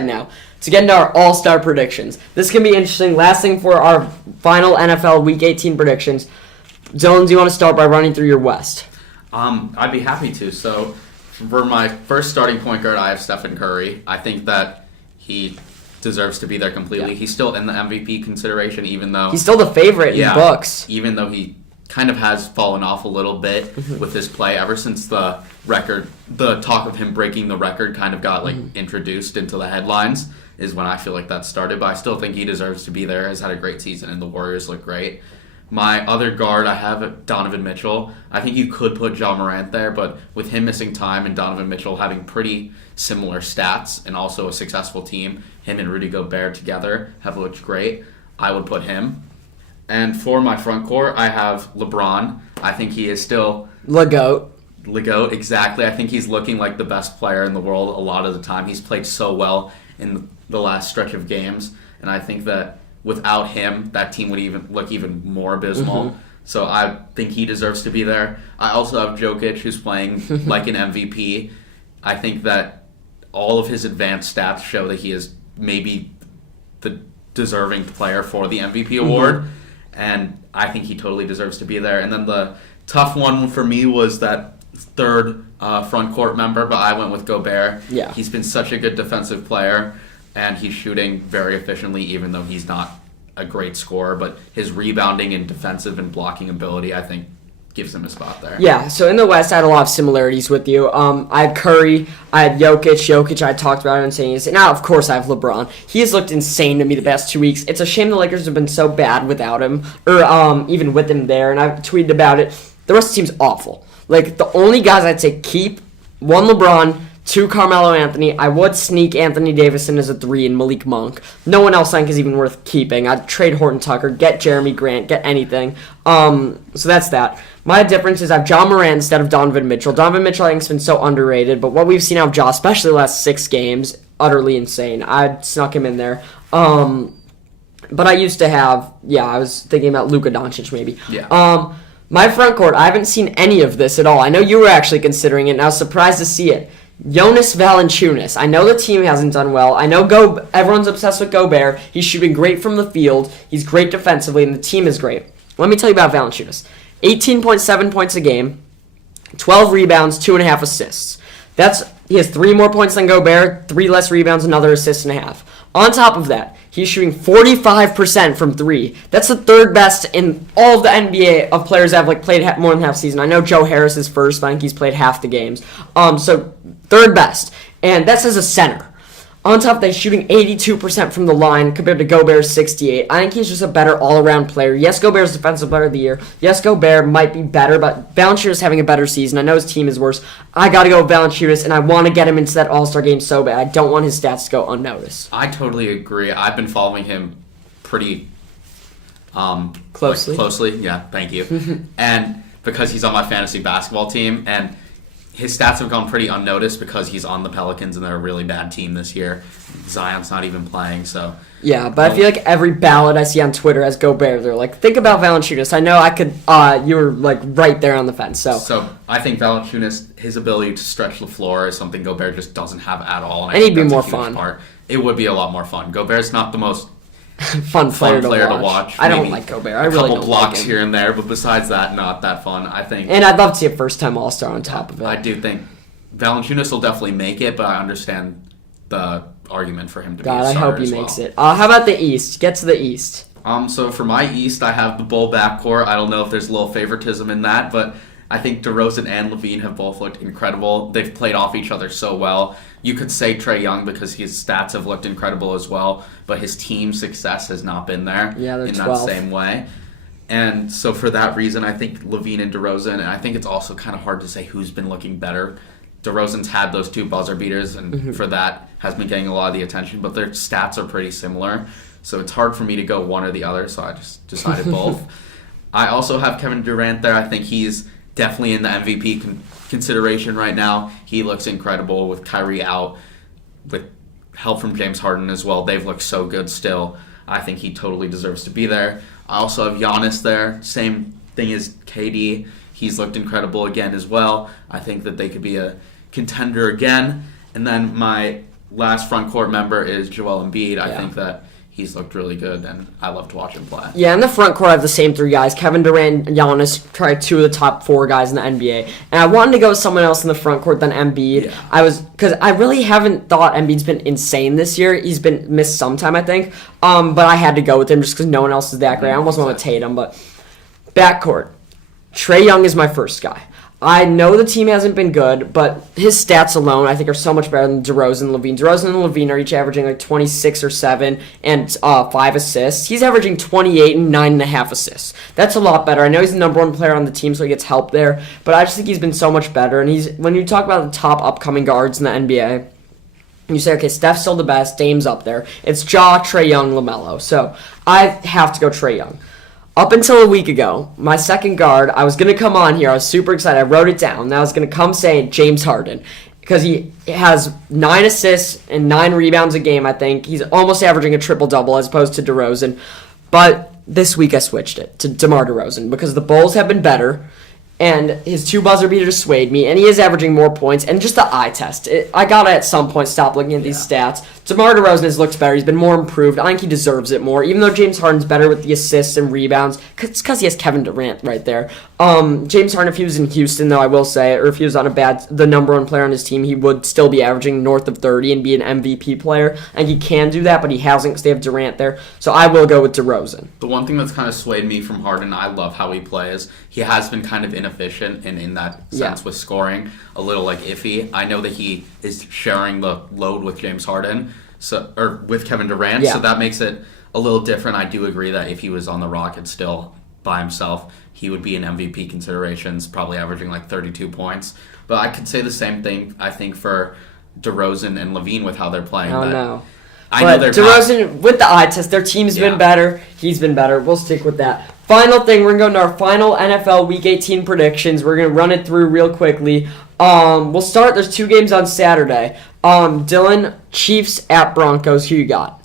Now to get into our All Star predictions. This can be interesting. Last thing for our final NFL Week 18 predictions. Dylan, do you want to start by running through your West? I'd be happy to. So for my first starting point guard, I have Stephen Curry. I think that he deserves to be there completely. Yeah. He's still in the MVP consideration, even though he's still the favorite in books. Even though he kind of has fallen off a little bit with his play ever since the talk of him breaking the record kind of got introduced into the headlines is when I feel like that started. But I still think he deserves to be there. Has had a great season, and the Warriors look great. My other guard, I have Donovan Mitchell. I think you could put Ja Morant there, but with him missing time and Donovan Mitchell having pretty similar stats and also a successful team, him and Rudy Gobert together have looked great. I would put him. And for my front court, I have LeBron. I think he is still... LeGoat, exactly. I think he's looking like the best player in the world a lot of the time. He's played so well in the last stretch of games, and I think that without him, that team would look even more abysmal. So I think he deserves to be there. I also have Jokic, who's playing like an MVP. I think that all of his advanced stats show that he is maybe the deserving player for the MVP award. And I think he totally deserves to be there. And then the tough one for me was that third front court member, but I went with Gobert. Yeah. He's been such a good defensive player, and he's shooting very efficiently, even though he's not a great scorer. But his rebounding and defensive and blocking ability, I think, gives him a spot there. Yeah, so in the West, I had a lot of similarities with you. I had Curry, I had Jokic I talked about him saying this. And now, of course, I have LeBron. He has looked insane to me the past 2 weeks. It's a shame the Lakers have been so bad without him, or even with him there, and I've tweeted about it. The rest of the team's awful. Like, the only guys I'd say keep, one LeBron, two Carmelo Anthony. I would sneak Anthony Davis in as a 3 and Malik Monk. No one else I think is even worth keeping. I'd trade Horton Tucker, get Jeremy Grant, get anything. So that's that. My difference is I have Ja Morant instead of Donovan Mitchell. Donovan Mitchell I think has been so underrated, but what we've seen out of Ja, especially the last 6 games, utterly insane. I snuck him in there. But I used to have, I was thinking about Luka Doncic maybe. Yeah. My front court, I haven't seen any of this at all. I know you were actually considering it, and I was surprised to see it. Jonas Valenciunis. I know the team hasn't done well. I know everyone's obsessed with Gobert. He's shooting great from the field. He's great defensively, and the team is great. Let me tell you about Valenciunis. 18.7 points a game, 12 rebounds, 2.5 assists. He has 3 more points than Gobert, 3 less rebounds, another assist and a half. On top of that, he's shooting 45% from 3. That's the third best in all of the NBA of players that have played more than half season. I know Joe Harris is first, but I think he's played half the games. So third best, and that's as a center. On top of that, he's shooting 82% from the line compared to Gobert's 68. I think he's just a better all-around player. Yes, Gobert's Defensive Player of the Year. Yes, Gobert might be better, but Valanciunas is having a better season. I know his team is worse. I got to go with Valanciunas, and I want to get him into that All-Star game so bad. I don't want his stats to go unnoticed. I totally agree. I've been following him pretty closely. Yeah, thank you. And because he's on my fantasy basketball team, and his stats have gone pretty unnoticed because he's on the Pelicans and they're a really bad team this year. Zion's not even playing, so... Yeah, but I feel like every ballot I see on Twitter has Gobert. They're like, think about Valanciunas. I know I could... you were, right there on the fence, so... So, I think Valanciunas, his ability to stretch the floor is something Gobert just doesn't have at all. And he'd be more fun. It would be a lot more fun. Gobert's not the most... fun player to watch. I don't like Gobert. I really don't like him. A couple blocks here and there, but besides that, not that fun, I think. And I'd love to see a first-time All-Star on top of it. I do think Valanciunas will definitely make it, but I understand the argument for him to be a starter as well. I hope he makes it. How about the East? Get to the East. So for my East, I have the Bull backcourt. I don't know if there's a little favoritism in that, but I think DeRozan and Levine have both looked incredible. They've played off each other so well. You could say Trae Young because his stats have looked incredible as well, but his team success has not been there in 12th. That same way. And so for that reason, I think Levine and DeRozan, and I think it's also kind of hard to say who's been looking better. DeRozan's had those 2 buzzer beaters, and for that has been getting a lot of the attention, but their stats are pretty similar. So it's hard for me to go one or the other, so I just decided both. I also have Kevin Durant there. I think he's definitely in the MVP consideration right now. He looks incredible with Kyrie out, with help from James Harden as well. They've looked so good still. I think he totally deserves to be there. I also have Giannis there. Same thing as KD. He's looked incredible again as well. I think that they could be a contender again. And then my last front court member is Joel Embiid. I Yeah. think that he's looked really good, and I love to watch him play. Yeah, in the front court, I have the same three guys. Kevin Durant, Giannis, probably two of the top four guys in the NBA. And I wanted to go with someone else in the front court than Embiid. Yeah. Because I really haven't thought Embiid's been insane this year. He's been missed sometime, I think. But I had to go with him just because no one else is that great. I almost went with Tatum, but backcourt. Trae Young is my first guy. I know the team hasn't been good, but his stats alone, I think, are so much better than DeRozan and LaVine. DeRozan and LaVine are each averaging like 26 or 7 and 5 assists. He's averaging 28 and 9.5 assists. That's a lot better. I know he's the number one player on the team, so he gets help there, but I just think he's been so much better. And when you talk about the top upcoming guards in the NBA, you say, okay, Steph's still the best, Dame's up there. It's Ja, Trae Young, LaMelo. So I have to go Trae Young. Up until a week ago, my second guard, I was going to come on here. I was super excited. I wrote it down. And I was going to come saying James Harden because he has 9 assists and 9 rebounds a game, I think. He's almost averaging a triple-double as opposed to DeRozan. But this week I switched it to DeMar DeRozan because the Bulls have been better. And his 2 buzzer beaters swayed me, and he is averaging more points. And just the eye test, I gotta at some point stop looking at these stats. DeMar DeRozan has looked better. He's been more improved. I think he deserves it more, even though James Harden's better with the assists and rebounds. It's because he has Kevin Durant right there. James Harden, if he was in Houston, though, I will say, or if he was on the number one player on his team, he would still be averaging north of 30 and be an MVP player. And he can do that, but he hasn't because they have Durant there. So I will go with DeRozan. The one thing that's kind of swayed me from Harden, I love how he plays. He has been kind of inefficient and in that sense with scoring, a little like iffy. I know that he is sharing the load with James Harden, or with Kevin Durant, so that makes it a little different. I do agree that if he was on the Rockets still by himself, he would be in MVP considerations, probably averaging like 32 points. But I could say the same thing, I think, for DeRozan and LaVine with how they're playing. Oh, no. I know they're DeRozan, with the eye test, their team's been better. He's been better. We'll stick with that. Final thing, we're going to go into our final NFL Week 18 predictions. We're going to run it through real quickly. We'll start. There's 2 games on Saturday. Dylan, Chiefs at Broncos. Who you got?